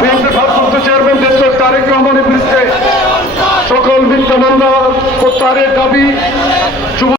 বিএনপির ভারপ্রাপ্ত চেয়ারম্যান দেশের তারেক রহমানের বিরুদ্ধে সকল মিথ্যা মামলা প্রত্যাহারের দাবি